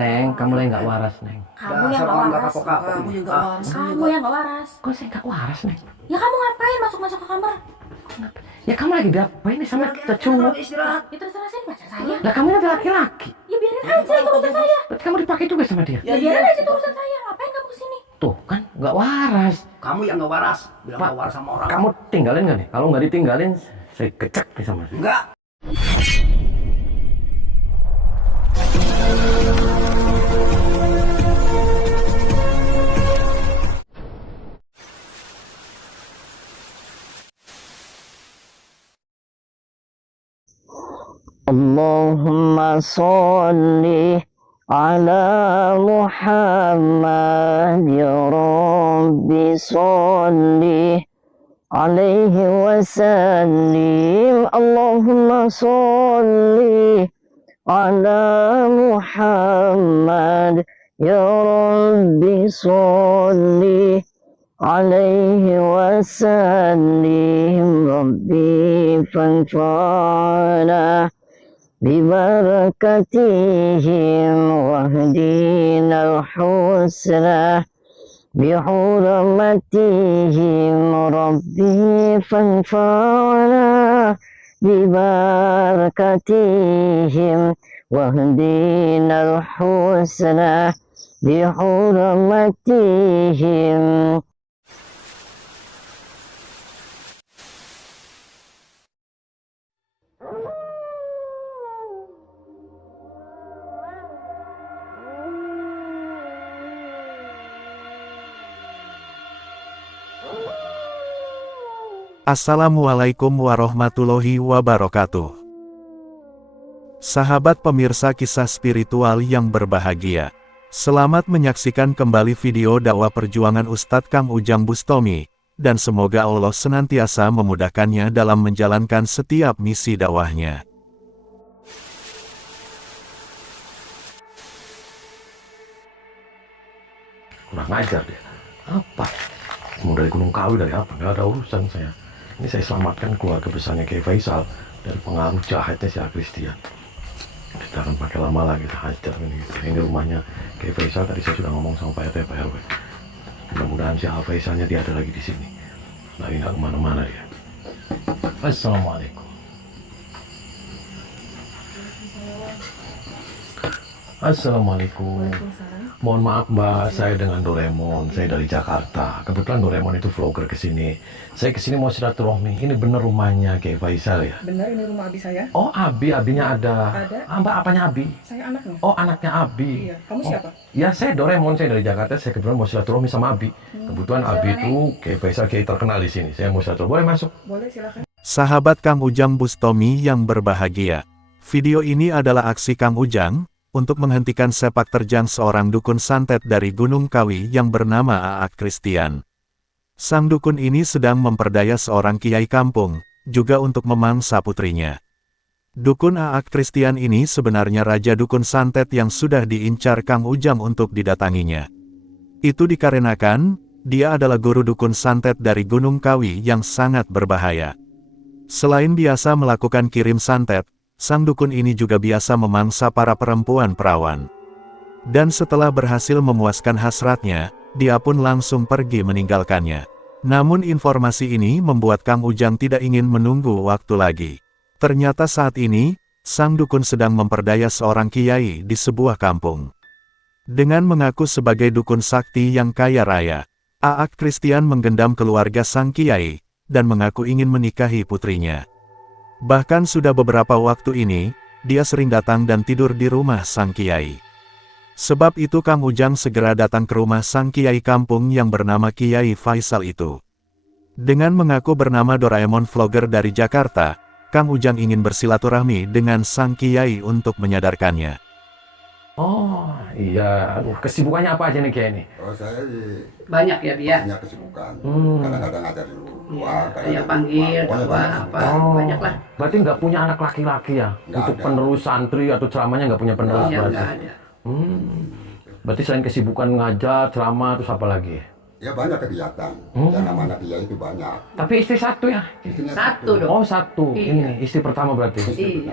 Neng, kamu lagi nggak waras, Neng. Kamu yang nggak waras. Kamu juga waras. Kamu yang nggak waras. Kok saya nggak waras, Neng? Ya kamu ngapain masuk-masuk ke kamar? Ya kamu lagi diapain nih sama kita cowok? Istirahat. Itu terserah saya pacar saya. Lah kamu nanti laki-laki. Ya biarin aja itu urusan saya. Berarti kamu dipakai juga sama dia? Ya biarin aja itu urusan saya. Ngapain kamu kesini? Tuh kan nggak waras. Kamu yang nggak waras, bilang nggak waras sama orang. Kamu tinggalin nggak nih? Kalau nggak ditinggalin, saya kecek nih sama saya. Enggak. Allahumma sholli ala Muhammad ya Rabbi sholli alaihi wasallim. Allahumma sholli ala Muhammad ya Rabbi sholli alaihi wasallim. Rabbi fanfa'na ببركتهم واهدنا الحسنى بحرمتهم ربي فانفعنا ببركتهم واهدنا الحسنى بحرمتهم. Assalamualaikum warahmatullahi wabarakatuh. Sahabat pemirsa kisah spiritual yang berbahagia, selamat menyaksikan kembali video dakwah perjuangan Ustadz Kang Ujang Bustomi, dan semoga Allah senantiasa memudahkannya dalam menjalankan setiap misi dakwahnya. Kurang ajar dia. Apa? Mau dari Gunung Kawi dari apa? Nggak ada urusan saya. Ini saya selamatkan keluarga besarnya Kiai Faisal dari pengaruh jahatnya si Christian. Kita akan pakai lama lagi, kita hajar ini. Ini rumahnya Kiai Faisal, tadi saya sudah ngomong sama Pak RT, Pak RW. Mudah-mudahan si Faisalnya dia ada lagi di sini. Lagi nggak kemana-mana dia. Assalamualaikum. Assalamualaikum. Mohon maaf Mbak, saya dengan Doraemon, saya dari Jakarta. Kebetulan Doraemon itu vlogger kesini. Saya kesini mau silaturahmi. Ini bener rumahnya Kiai Faisal ya? Benar, ini rumah Abi saya. Oh Abi, Abinya ada. Ada. Ah, Mbak apanya Abi? Saya anaknya. Oh anaknya Abi. Iya, kamu siapa? Ya saya Doraemon, saya dari Jakarta. Saya kebetulan mau silaturahmi sama Abi. Kebetulan Abi itu Kiai Faisal, Kiai terkenal di sini. Saya mau silaturahmi. Boleh masuk? Boleh, silakan. Sahabat Kang Ujang Bustomi yang berbahagia, video ini adalah aksi Kang Ujang untuk menghentikan sepak terjang seorang dukun santet dari Gunung Kawi yang bernama Aak Christian. Sang dukun ini sedang memperdaya seorang kiai kampung, juga untuk memangsa putrinya. Dukun Aak Christian ini sebenarnya raja dukun santet yang sudah diincar Kang Ujang untuk didatanginya. Itu dikarenakan, dia adalah guru dukun santet dari Gunung Kawi yang sangat berbahaya. Selain biasa melakukan kirim santet, sang dukun ini juga biasa memangsa para perempuan perawan. Dan setelah berhasil memuaskan hasratnya, dia pun langsung pergi meninggalkannya. Namun informasi ini membuat Kang Ujang tidak ingin menunggu waktu lagi. Ternyata saat ini, sang dukun sedang memperdaya seorang kiai di sebuah kampung. Dengan mengaku sebagai dukun sakti yang kaya raya, Aak Christian menggendam keluarga sang kiai, dan mengaku ingin menikahi putrinya. Bahkan sudah beberapa waktu ini, dia sering datang dan tidur di rumah sang kiai. Sebab itu Kang Ujang segera datang ke rumah sang kiai kampung yang bernama Kiai Faisal itu. Dengan mengaku bernama Doraemon vlogger dari Jakarta, Kang Ujang ingin bersilaturahmi dengan sang kiai untuk menyadarkannya. Oh iya, aduh kesibukannya apa aja nih Kiai ini? Oh saya Banyak ya dia. banyak kesibukan. Kadang-kadang ada di luar, Kayak panggil, apa, banyak lah. Berarti nggak punya anak laki-laki ya? Nggak Untuk ada. penerus santri atau ceramahnya nggak punya penerus Iya, berarti? nggak ada. Berarti selain kesibukan ngajar, ceramah, terus apa lagi? Ya banyak kegiatan. Yang namanya dia itu banyak. Tapi istri satu ya? Istrinya Satu dong. Oh satu, Iya. ini istri pertama berarti? Iya.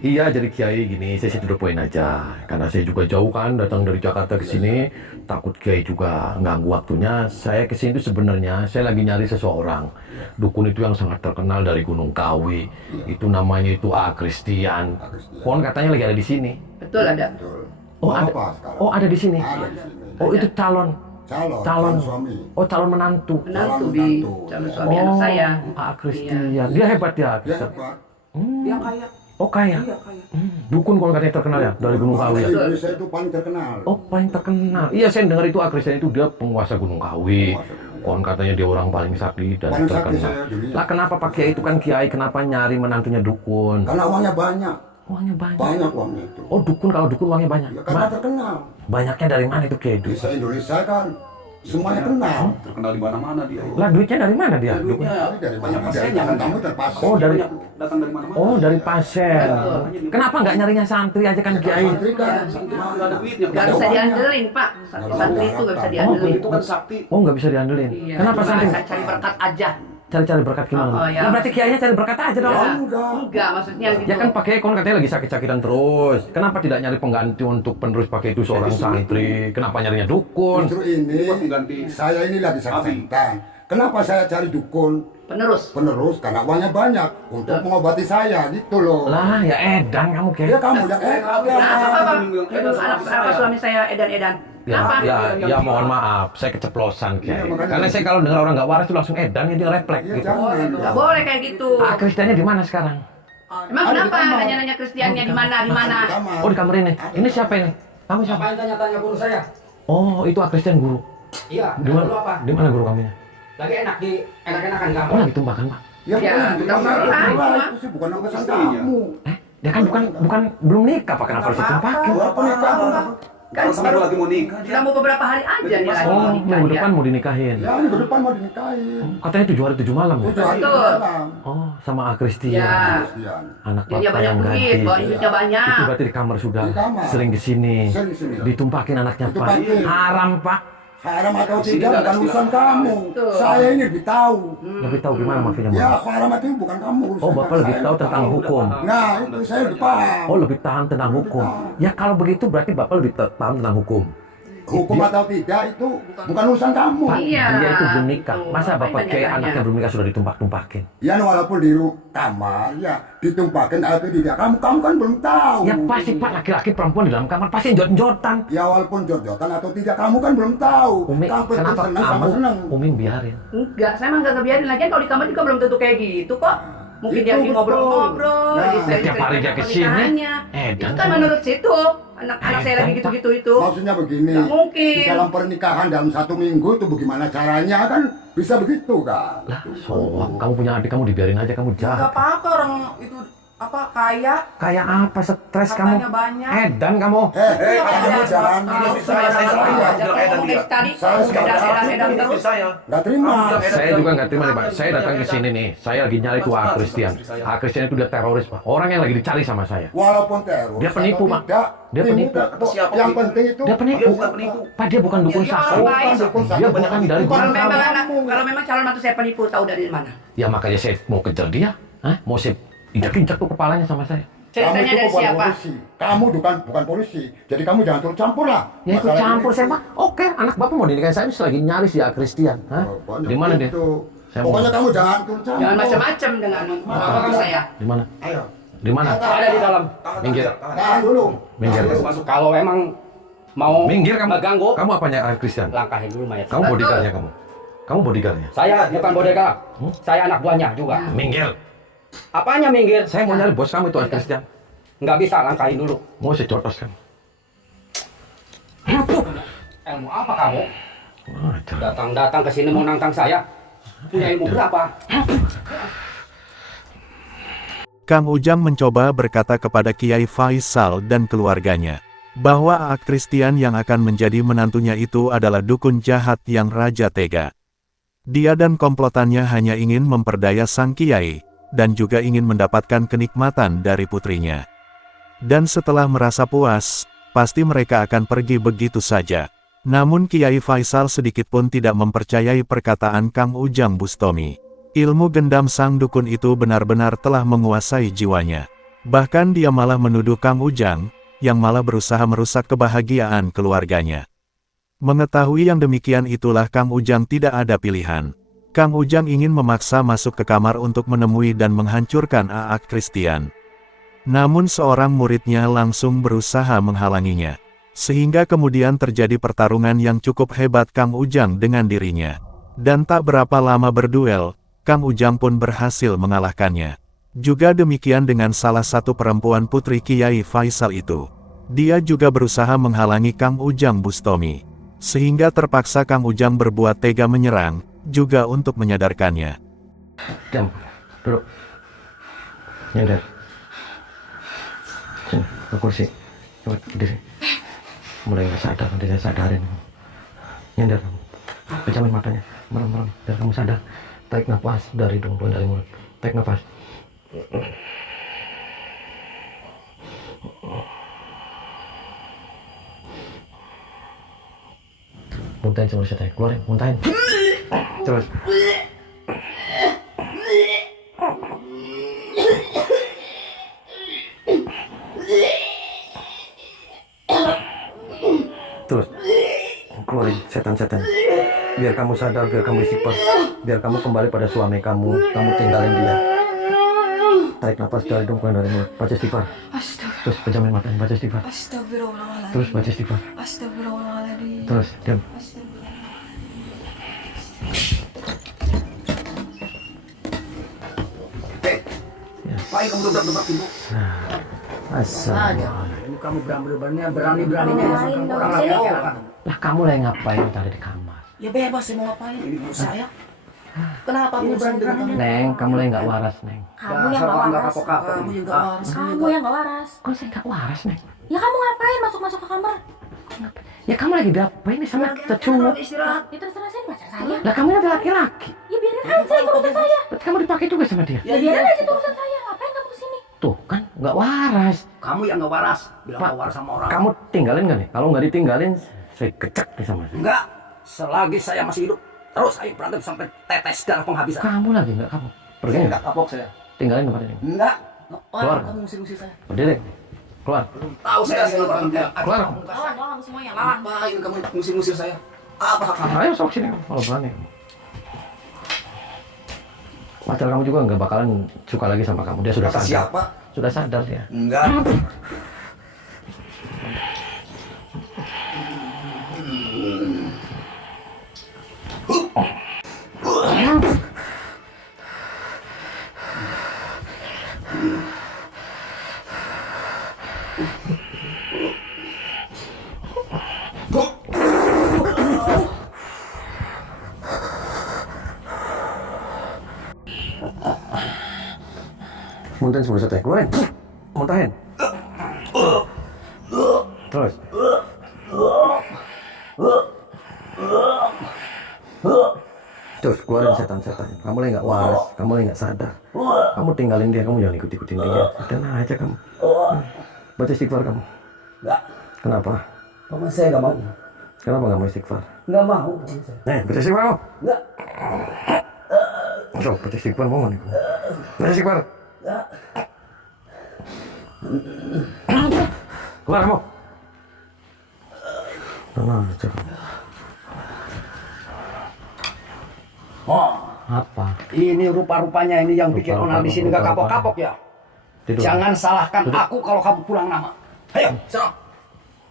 Iya, jadi Kiai gini, saya to the point aja. Karena saya juga jauh kan, datang dari Jakarta ke sini, takut Kiai juga ganggu waktunya. Saya ke sini tuh sebenarnya saya lagi nyari seseorang. Dukun itu yang sangat terkenal dari Gunung Kawi. Itu namanya itu A. Christian. Pohon katanya lagi ada di sini. Betul ada. Betul. Oh Mau ada. apa sekarang? Oh ada di sini. Ada di sini. Oh itu calon Calon suami. Oh calon menantu. Menantu Calon di menantu. calon suami anak saya. A. Christian. Dia hebat ya. Dia Christian. hebat. Dia kaya. Oh kaya. Iya kaya. Dukun kalau katanya terkenal ya dari Gunung Kawi ya. Bangsa Indonesia itu paling terkenal. Oh paling terkenal. Iya saya dengar itu A. Christian itu dia penguasa Gunung Kawi. Kon katanya dia orang paling sakti dan Paling sakti terkenal. saya dulu. Lah kenapa Pak Kiai itu kan Kiai, kenapa nyari menantunya dukun? Karena uangnya banyak. Uangnya banyak. Banyak uangnya itu. Oh dukun, kalau dukun uangnya banyak. Ya, karena terkenal. Banyaknya dari mana itu Kiai? Di Indonesia kan semuanya kenal. Terkenal di mana-mana dia. Lah duitnya dari mana dia? Duitnya Tapi dari banyak mana? Dari pasiennya tangan kan. kamu terpasang. Oh dari Datang dari mana-mana. Oh dari pasien. Kenapa nggak nyarinya santri aja kan Kiai? Santri kan. Nggak ada duitnya. Gak bisa uangnya. diandelin Pak. Santri itu gak bisa diandelin. Itu kan sakti. Oh nggak bisa diandelin. Iya. Kenapa Cuma santri? saya cari berkat aja. Cari-cari berkat gimana? Oh, ya. Lah berarti Kiainya cari berkat aja dong. Ya. enggak. Enggak, maksudnya gitu. Ya kan Pak Kiai kon katanya lagi sakit-sakitan terus. Kenapa tidak nyari pengganti untuk penerus Pak Kiai itu seorang santri? Kenapa nyarinya dukun? Justru ini Buat mengganti saya ini lagi sakit-sakitan. Kenapa saya cari dukun Penerus. penerus? Karena uangnya banyak untuk mengobati saya gitu loh. Lah ya edan kamu Kiai. Ya kamu yang Apa suami saya edan-edan? Kenapa? Ya mohon maaf, saya keceplosan Kiai. Iya, makanya- Karena saya kalau dengar orang nggak waras itu langsung edan, ya dia refleks Ya, gitu. jangan. Gak boleh kayak gitu. Ah, Kristiannya di mana sekarang? Emang Ada di kenapa kamar. nanya-nanya Kristiannya di mana? Di mana? Oh di kamar ini. Ini siapa ini? Kamu siapa? Ngapain tanya-tanya guru saya? Oh itu Kristian guru. Iya, Di mana? dulu apa? Di mana guru kamu? Lagi enak di enak-enakan kamu. Oh lagi tumpahkan Pak. Ya, Ya, bukan di udah kamar mulai, itu cuma. itu sih bukan urusan kamu. Dia kan bukan belum nikah Pak, kenapa harus ditumpahin? Apa nih kamu? Kan Sebentar lagi mau nikah. sudah mau beberapa hari aja nih lagi Oh nikah, minggu ya. depan mau dinikahin. Ya minggu depan mau dinikahin. Katanya 7 hari 7 malam ya? Tujuh hari Betul. malam. Oh sama A Kristian. Ya. Christian. Anak Dia bapak banyak yang duit, ganti. bawa duitnya banyak. Itu berarti di kamar sudah Di kamar. sering kesini. Sering kesini, ya. Ditumpakin anaknya Pak. Ditumpakin. Haram Pak. Haram atau Sini tidak nggak ada bukan urusan istilah. kamu. Betul. Saya ini lebih tahu. Lebih tahu gimana maksudnya Ya Pak? haram itu bukan kamu urusan. Oh Bapak lebih tahu tentang hukum. Nah itu saya lebih paham. Oh lebih paham tentang hukum. Ya kalau begitu berarti Bapak lebih paham tentang hukum. Hukum atau tidak itu bukan urusan kamu. Pak, Iya. dia itu belum nikah. Tuh, Masa ngapain Bapak kayak tanya-tanya? anaknya belum nikah sudah ditumpah-tumpahin? Ya walaupun di kamar ya ditumpahin atau tidak kamu kan belum tahu. Ya pasti Pak, laki-laki perempuan di dalam kamar pasti jot-jotan. Ya walaupun jor-jotan atau tidak kamu kan belum tahu. Umi, Kamu penting kenapa senang sama kamu senang. Umi biarin? Enggak, saya mah enggak ngebiarin lagi. Kalau di kamar juga belum tentu kayak gitu kok. Mungkin Itu dia lagi betul. ngobrol-ngobrol, Nah, di sharing tiap hari dia cerita kesini. pernikahannya. Edan. Itu kan menurut situ. Anak-anak saya lagi Edan, gitu-gitu itu. Maksudnya begini. Nggak mungkin. Di dalam pernikahan dalam 1 minggu itu bagaimana caranya kan bisa begitu kan. Lah, soal kamu punya adik kamu dibiarin aja, kamu Gak jahat. apa-apa orang itu apa kaya, Kayak apa stres kamu? hartanya banyak. Edan kamu. Kamu jangan minum Saya Saya sudah terus. nggak terima. Saya juga nggak terima nih Pak. Saya datang ke sini nih. Saya lagi nyari tuh A. Kristian. A. Kristian itu dia teroris Pak. Orang yang lagi dicari sama saya. Walaupun terus Dia penipu, atau Pak. tidak, Dia penipu. Yang penting itu Dia penipu. Pak dia bukan dukun Dia sastra. orang baik. Dia bukan dari Kalau Gunung memang Kawi. kalau memang calon mantu saya penipu, tahu dari mana? Ya makanya saya mau kejar dia. Hah? Mau saya injak-injak tuh kepalanya sama saya. kamu Ceritanya itu dari bukan siapa? polisi. Kamu bukan polisi. Jadi kamu jangan turut campur lah. Ya ikut Masalah campur ini. saya Pak. Oke, anak Bapak mau dinikahin saya lagi nyari si A. Kristian. Hah? Pokoknya Di mana dia? gitu. Saya Pokoknya mau- kamu jangan turut campur. Jangan macam-macam dengan orang saya. Di mana? Ayo. Di mana? Ada di dalam. Minggir. Tahan dulu. Minggir. Kalau emang mau Minggir kamu. mengganggu, Kamu apanya A. Kristian? langkahin dulu mayat. Kamu bodyguardnya kamu. Kamu bodyguardnya. Saya bukan bodyguard. Saya anak buahnya juga. Minggir. Apanya minggir? Saya mau nyari bos kamu itu A. Kristian. Nggak bisa, langkahin dulu. Mau saya cotos kan? Ilmu apa kamu? Wajar. Datang-datang ke sini mau nantang saya. Punya ilmu berapa? Kang Ujang mencoba berkata kepada Kiai Faisal dan keluarganya, bahwa A. Kristian yang akan menjadi menantunya itu adalah dukun jahat yang raja tega. Dia dan komplotannya hanya ingin memperdaya sang Kiai, dan juga ingin mendapatkan kenikmatan dari putrinya. Dan setelah merasa puas, pasti mereka akan pergi begitu saja. Namun Kiai Faisal sedikit pun tidak mempercayai perkataan Kang Ujang Bustomi. Ilmu gendam sang dukun itu benar-benar telah menguasai jiwanya. Bahkan dia malah menuduh Kang Ujang, yang malah berusaha merusak kebahagiaan keluarganya. Mengetahui yang demikian itulah Kang Ujang tidak ada pilihan. Kang Ujang ingin memaksa masuk ke kamar untuk menemui dan menghancurkan Aak Christian. Namun seorang muridnya langsung berusaha menghalanginya. Sehingga kemudian terjadi pertarungan yang cukup hebat Kang Ujang dengan dirinya. Dan tak berapa lama berduel, Kang Ujang pun berhasil mengalahkannya. Juga demikian dengan salah satu perempuan putri Kiai Faisal itu. Dia juga berusaha menghalangi Kang Ujang Bustomi. Sehingga terpaksa Kang Ujang berbuat tega menyerang, juga untuk menyadarkannya. Diam, duduk. Nyadar. Sini, ke kursi. Coba berdiri. Mulai nggak sadar, nanti saya sadarin. Nyadar kamu. Pejamin matanya, merem-merem, biar kamu sadar. Tarik nafas dari hidung, bukan dari mulut. Tarik nafas. Muntahin semua saya keluarin, muntahin. Terus. Terus. Keluarin setan-setan. Biar kamu sadar, biar kamu istighfar. Biar kamu kembali pada suami kamu tinggalin dia. Tarik nafas dari hidung, bukan dari mulut. Baca istighfar. Astagfirullah. Terus pejamin matanya, baca istighfar. Astagfirullahaladzim. Terus baca istighfar. Astagfirullahaladzim. Terus diam. Ngapain kamu dobrak-dobrak pintu? Assalamualaikum. Kamu berani-beraninya masuk ke orang laki-laki. Lah kamu lagi ngapain tadi di kamar? Ya bebas sih mau ngapain. Ini guru saya. Kenapa kamu berani-berani? Neng, kamu lagi nggak waras, Neng. Kamu yang gak waras. Kamu juga waras. Kamu yang gak waras. Kok saya nggak waras, Neng? Ya kamu ngapain masuk-masuk ke kamar? Ya kamu lagi diapain nih sama cowok? Istirahat. Ya terserah saya pacar saya. Lah kamu ada laki-laki. Ya biarin aja itu urusan saya. Berarti kamu dipakai juga sama dia. Ya biarin aja itu urusan saya. Ngapain kamu kesini? Tuh kan nggak waras. Kamu yang nggak waras. Bilang Pak, nggak waras sama orang. Kamu tinggalin nggak nih? Kalau nggak ditinggalin, saya kecek nih sama saya. Enggak. Selagi saya masih hidup, terus saya berantem sampai tetes darah penghabisan. Kamu lagi nggak kamu? Pergi nggak? Enggak kapok saya. Tinggalin tempat ini. Enggak. Keluar. Kamu ngusir-ngusir saya. Berdiri. Keluar. Tahu saya selalu berangkat. Keluar. Lawan semuanya, lawan. Ngapain kamu ngusir-ngusir saya? Apa hak kamu? Ayo sok sini kalau berani. Pacar kamu juga nggak bakalan suka lagi sama kamu. Dia sudah Kata sadar. siapa? Sudah sadar dia. Enggak. Muntahin sebelum saya keluarin. Muntahin. Terus. Terus keluarin setan-setan. Kamu lagi nggak waras, kamu lagi nggak sadar. Kamu tinggalin dia, kamu jangan ikut-ikutin dia. Tenang aja kamu. Baca istighfar kamu. Enggak. Kenapa? Paman saya nggak mau. Kenapa nggak mau istighfar? Nggak mau. Baca istighfar kamu. Enggak. So, baca istighfar mau nih. Baca istighfar. Keluar kamu. Tenang aja kamu. Oh, Apa? ini rupa-rupanya ini yang bikin orang di sini nggak kapok-kapok ya. Tidur. Jangan salahkan aku kalau kamu pulang nama. Ayo, serang.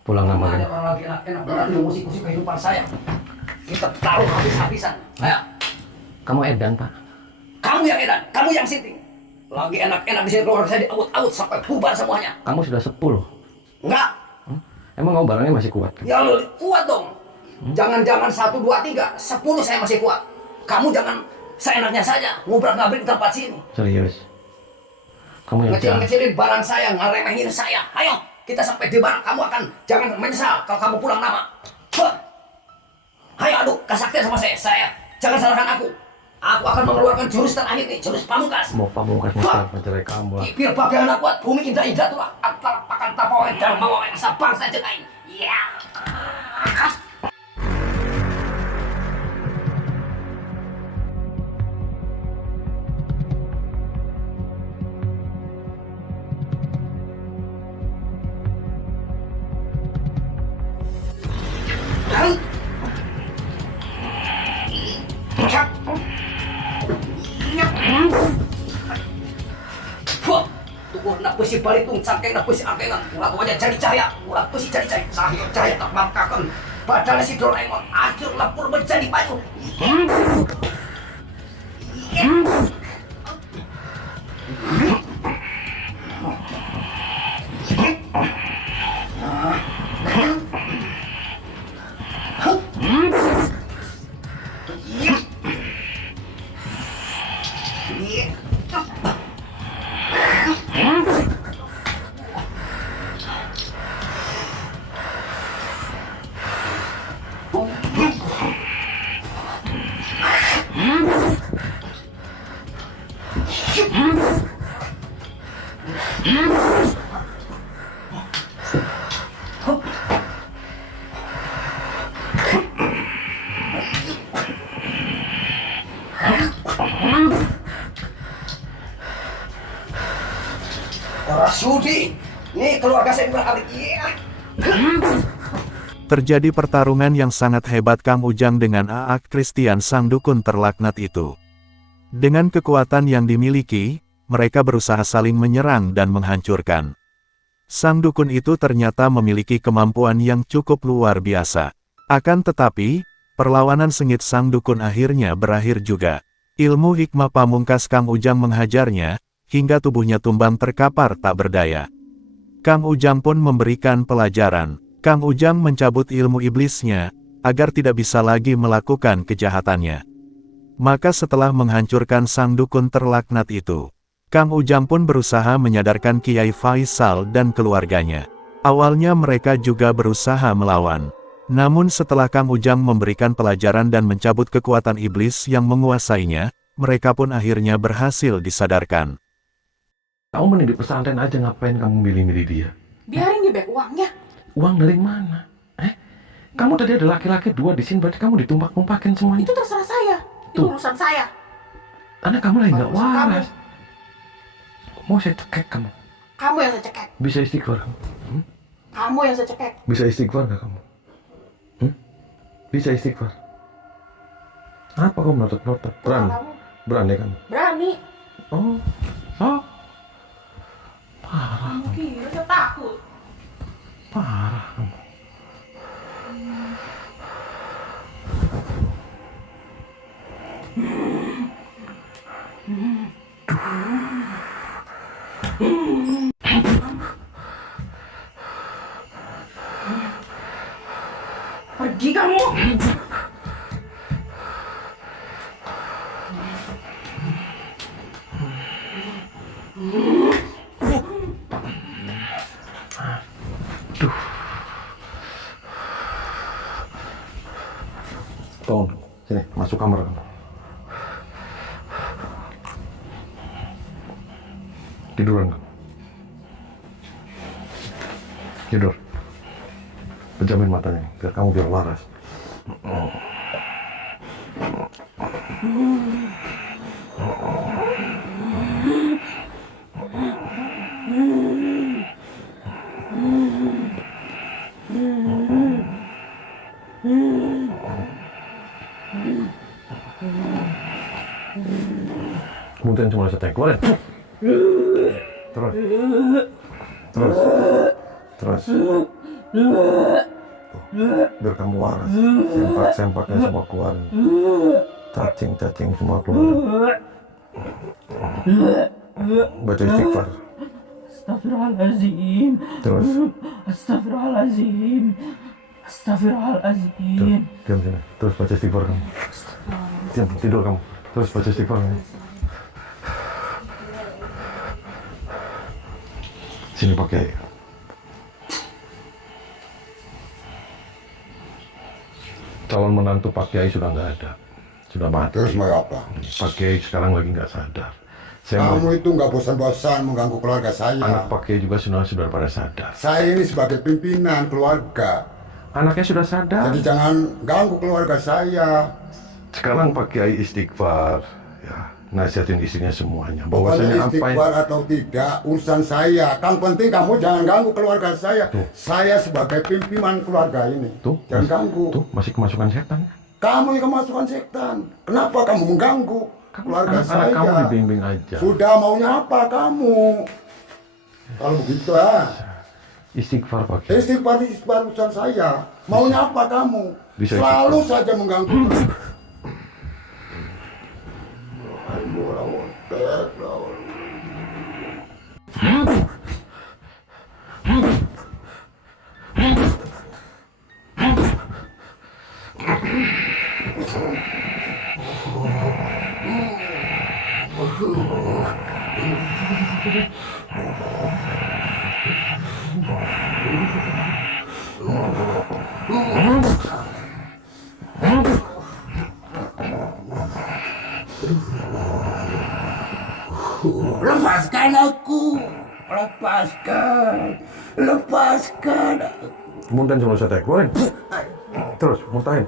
Pulang nama Ada kan. orang lagi enak berarti musik-musik kehidupan saya. Kita taruh habis-habisan. Ayo, Kamu edan, Pak. kamu yang edan, kamu yang sitting. Lagi enak-enak di sini keluarga saya diawut-awut sampai bubar semuanya. Kamu sudah 10. Enggak, Emang kamu barangnya masih kuat? ya lu kuat dong. Jangan-jangan 1, 2, 3, 10 saya masih kuat. Kamu jangan seenaknya saja ngubrak-ngabrik tempat sini. Serius. Kamu yang jahat. Ngecil-ngecilin barang saya, ngeremehin saya. Ayo, kita sampai di bar. Kamu akan jangan menyesal kalau kamu pulang nama. Huh. Ayo adu, kesaktian sama saya. Jangan salahkan aku. Aku akan mengeluarkan jurus terakhir nih, jurus pamungkas. Mau pamungkas mencerai kamu lah. Biar bagai anak kuat, bumi indah-indah tuh lah. Antara pakan tapawen dan mawawen sabang saya jengain. Ya. nak besi balitung cangkeng nak besi angkengan ulah pokoknya jadi cahaya ulah besi jadi cahaya cahaya tak mangkakan padahal si Doraemon hancur lapur menjadi batu. Sudi, nih keluarga saya dua kali. Terjadi pertarungan yang sangat hebat Kang Ujang dengan Aak Christian sang dukun terlaknat itu. Dengan kekuatan yang dimiliki, mereka berusaha saling menyerang dan menghancurkan. Sang dukun itu ternyata memiliki kemampuan yang cukup luar biasa. Akan tetapi, perlawanan sengit sang dukun akhirnya berakhir juga. Ilmu hikmah pamungkas Kang Ujang menghajarnya, hingga tubuhnya tumbang terkapar tak berdaya. Kang Ujang pun memberikan pelajaran. Kang Ujang mencabut ilmu iblisnya, agar tidak bisa lagi melakukan kejahatannya. Maka setelah menghancurkan sang dukun terlaknat itu, Kang Ujang pun berusaha menyadarkan Kiai Faisal dan keluarganya. Awalnya mereka juga berusaha melawan. Namun setelah Kang Ujang memberikan pelajaran dan mencabut kekuatan iblis yang menguasainya, mereka pun akhirnya berhasil disadarkan. Kamu mending di pesantren aja, ngapain kamu milih-milih dia? Biarin dia baik uangnya. Uang dari mana? Kamu tadi ada laki-laki dua di sini, berarti kamu ditumpak-tumpakin semuanya. Itu terserah saya. Itu urusan saya. Anak kamu lagi nggak Urusan kamu. waras. Mau saya cekek kamu? Kamu yang saya cekek. Bisa istighfar kamu? Kamu yang saya cekek. Bisa istighfar nggak kamu? Bisa istighfar? Apa kamu melotot-melotot? Berani? Kamu. Berani kamu? Berani. Oh, sok. Parah, Kamu kira saya takut. parah kamu. Pergi kamu. Tolong, sini, masuk kamar kamu. Tiduran kamu. Tidur. Pejamin matanya, biar kamu biar waras. Kemudian cuma setengah keluarin. Terus. Terus. Terus. Tuh, biar kamu waras. Sempak-sempaknya semua keluar. Cacing-cacing semua keluar. Baca istighfar. Astagfirullahaladzim. Terus. Astagfirullahaladzim. Astagfirullahaladzim. Tuh, diam sini. Terus baca istighfar kamu. Diam, tidur kamu. Terus baca istighfar kamu. Sini pakai. Calon menantu Pak Kiai sudah nggak ada, sudah mati. Terus mau apa? Pak Kiai sekarang lagi nggak sadar. Saya mau, Kamu itu nggak bosan-bosan mengganggu keluarga saya. anak Pak Kiai juga sudah pada sadar. Saya ini sebagai pimpinan keluarga. Anaknya sudah sadar. Jadi jangan ganggu keluarga saya. Sekarang Pak Kiai istighfar, ya, nasihatin istrinya semuanya. Pokoknya Bahwasanya apa yang istighfar atau tidak urusan saya. Yang penting kamu jangan ganggu keluarga saya. Tuh. Saya sebagai pimpinan keluarga ini. tuh, Jangan ganggu. tuh masih kemasukan setan. Kamu yang kemasukan setan. Kenapa kamu mengganggu keluarga Anak-anak saya? kamu dibimbing aja. Sudah maunya apa kamu? Kalau begitu Istighfar Pak Kiai. istighfar urusan saya. Maunya apa kamu? Bisa Selalu saja mengganggu. Lepaskan aku, lepaskan. Muntahin semua saya keluarin. Terus muntahin.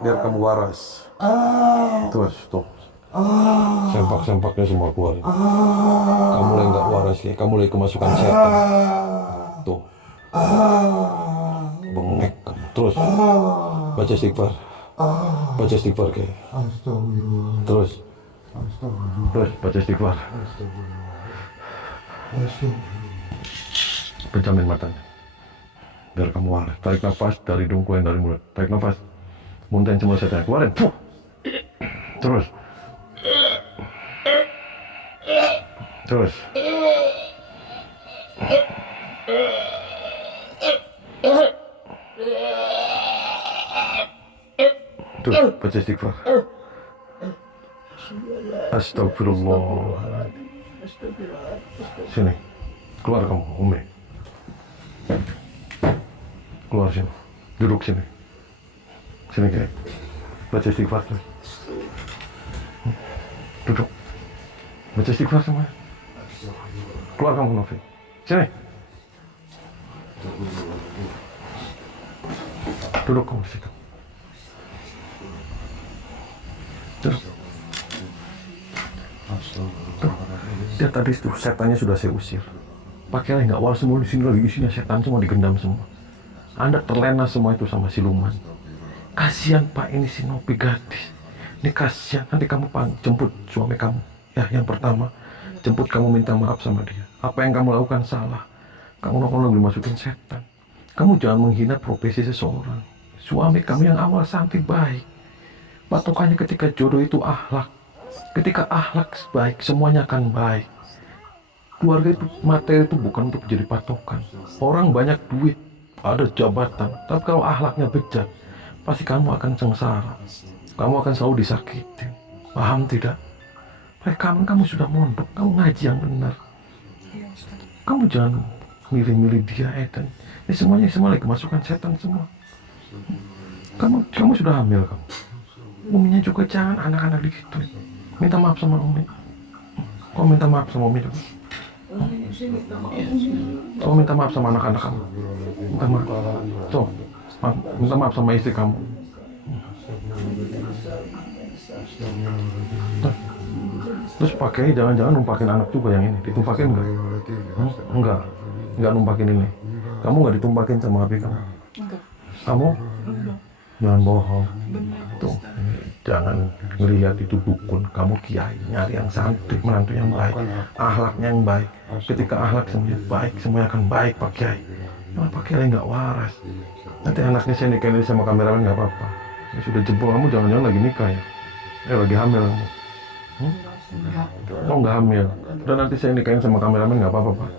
Biar kamu waras. Terus tuh. Sempak-sempaknya semua keluarin. Kamu lagi nggak waras ya, kamu lagi kemasukan setan. Tuh. Bengek kamu. Terus. Baca istighfar. Baca istighfar kayak. Terus. Terus baca istighfar. Pencamin matanya. Biar kamu waras. Tarik nafas dari hidung, keluarin dari mulut. Tarik nafas. Muntahin semua setan. Keluarin. Terus. Terus. Tuh, baca istighfar. Astagfirullah. Sini. Keluar kamu, Umi. Keluar sini. Duduk sini. Sini kayak. Baca istighfar tuh. Duduk. Baca istighfar semua. Keluar kamu, Novi. Sini. Duduk kamu di situ. Duduk. Tuh. Dia tadi tuh setannya sudah saya usir. Pakailah nggak wal semua di sini lagi isinya setan semua digendam semua. Anda terlena semua itu sama siluman. Kasihan Pak ini si Novi gadis. Ini kasihan, nanti kamu jemput suami kamu. Ya, yang pertama, jemput kamu minta maaf sama dia. Apa yang kamu lakukan salah. Kamu lagi masukin setan. Kamu jangan menghina profesi seseorang. Suami kamu yang awal santai baik. Patokannya ketika jodoh itu akhlak. Ketika akhlak baik, semuanya akan baik. Keluarga itu, materi itu bukan untuk jadi patokan. Orang banyak duit, ada jabatan. Tapi kalau akhlaknya bejat, pasti kamu akan sengsara. Kamu akan selalu disakiti. Paham tidak? Kamu sudah mondok, kamu ngaji yang benar. Kamu jangan milih-milih dia, Eden. Ini semuanya semua lagi kemasukan setan semua. Kamu sudah hamil kamu. Uminya juga jangan anak-anak begitu. Minta maaf sama Umi. Kau minta maaf sama Umi juga. Kau minta maaf sama anak-anak kamu. Minta maaf. So, minta maaf sama istri kamu. Terus pakai, jangan-jangan numpakin anak juga yang ini. Ditumpakin enggak? Enggak numpakin ini. Kamu enggak ditumpakin sama api kamu? Enggak. Kamu? Jangan bohong. Tuh, jangan ngelihat itu dukun. Kamu kiai, nyari yang santri, menantu yang baik, akhlaknya yang baik. Ketika akhlak semuanya baik, semuanya akan baik Pak Kiai. Kalau Pak Kiai nggak waras, nanti anaknya saya nikahin sama kameramen nggak apa-apa. Ya sudah jempol, kamu jangan-jangan lagi nikah ya? Lagi hamil kamu. Oh nggak hamil. Udah nanti saya nikahin sama kameramen nggak apa-apa Pak.